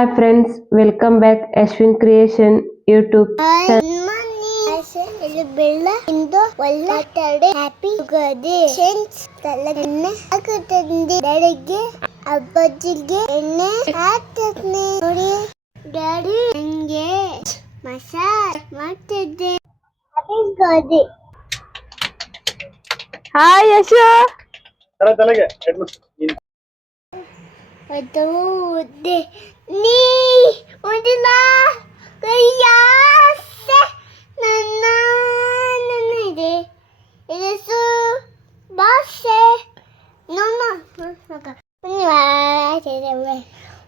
Hi friends, welcome back Ashwin Creation YouTube channel. Happy Yugadi ತಲೆಗೆಣ್ಣೆ ಹಾಕುತ್ತದೆ ಡ್ಯಾಡಿಗೆ ಅಪ್ಪಾಜಿಗೆ ಎಣ್ಣೆ ಹಾಕ್ತದೆ ನೋಡಿ ಡ್ಯಾಡಿ ನಂಗೆ ಮಸಾಜ್ ಮಾಡ್ತಿದ್ದೆ ಹ್ಯಾಪಿ ಯುಗಾದಿ. Hi Yashu. ಉದ್ದೆ ನೀ ಉದಿಲ್ಲ ಕೈಯಾಸೆ ನನ್ನ ಇದೆ ಇದು ಭಾಷೆ ನಮ್ಮ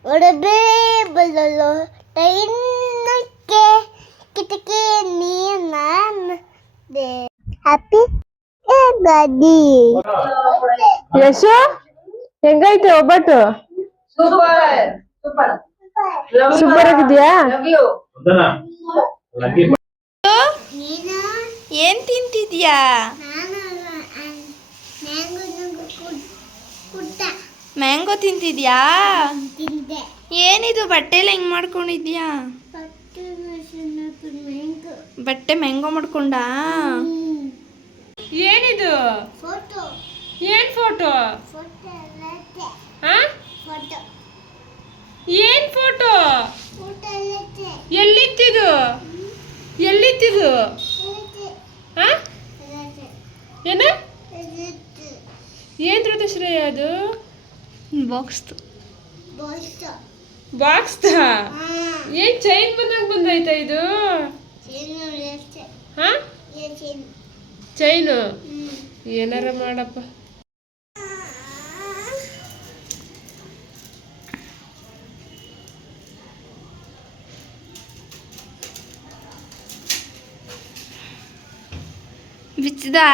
ಒಡಬೆ ಬಲ್ಲಲು ಟೈನಕ್ಕೆ ಕಿಟಕಿ ನೀ ನಾನು ಹ್ಯಾಪಿ ಯುಗಾದಿ. ಯಶು ಹೆಂಗೈತೆ ಒಬ್ಬಟ್ಟು? ಸೂಪರ್ ಆಗಿದ್ಯಾ? ಏನ್ ತಿಂತಿದ್ಯಾ? ಮ್ಯಾಂಗೋ ತಿಂತಿದ್ಯಾ? ಏನಿದು ಬಟ್ಟೆಲ್ಲ ಹೆಂಗ್ ಮಾಡ್ಕೊಂಡಿದ್ಯಾ? ಬಟ್ಟೆ ಮ್ಯಾಂಗೋ ಮಾಡ್ಕೊಂಡಾ? ಏನಿದು? ಏನ್ ಫೋಟೋ? ಏನ್ ಫೋಟೋ? ಎಲ್ಲಿತ್ತಿದು? ಎಲ್ಲಿತ್ತಿದು? ಏನ? ಏನ್ ಶ್ರೇಯ ಅದು? ಬಾಕ್ಸ್ ಏನ್ ಚೈನ್ ಬಂದಾಯ್ತಾ ಇದು? ಚೈನು ಏನಾರ ಮಾಡಪ್ಪ. ಬಿಚ್ಚದಾ?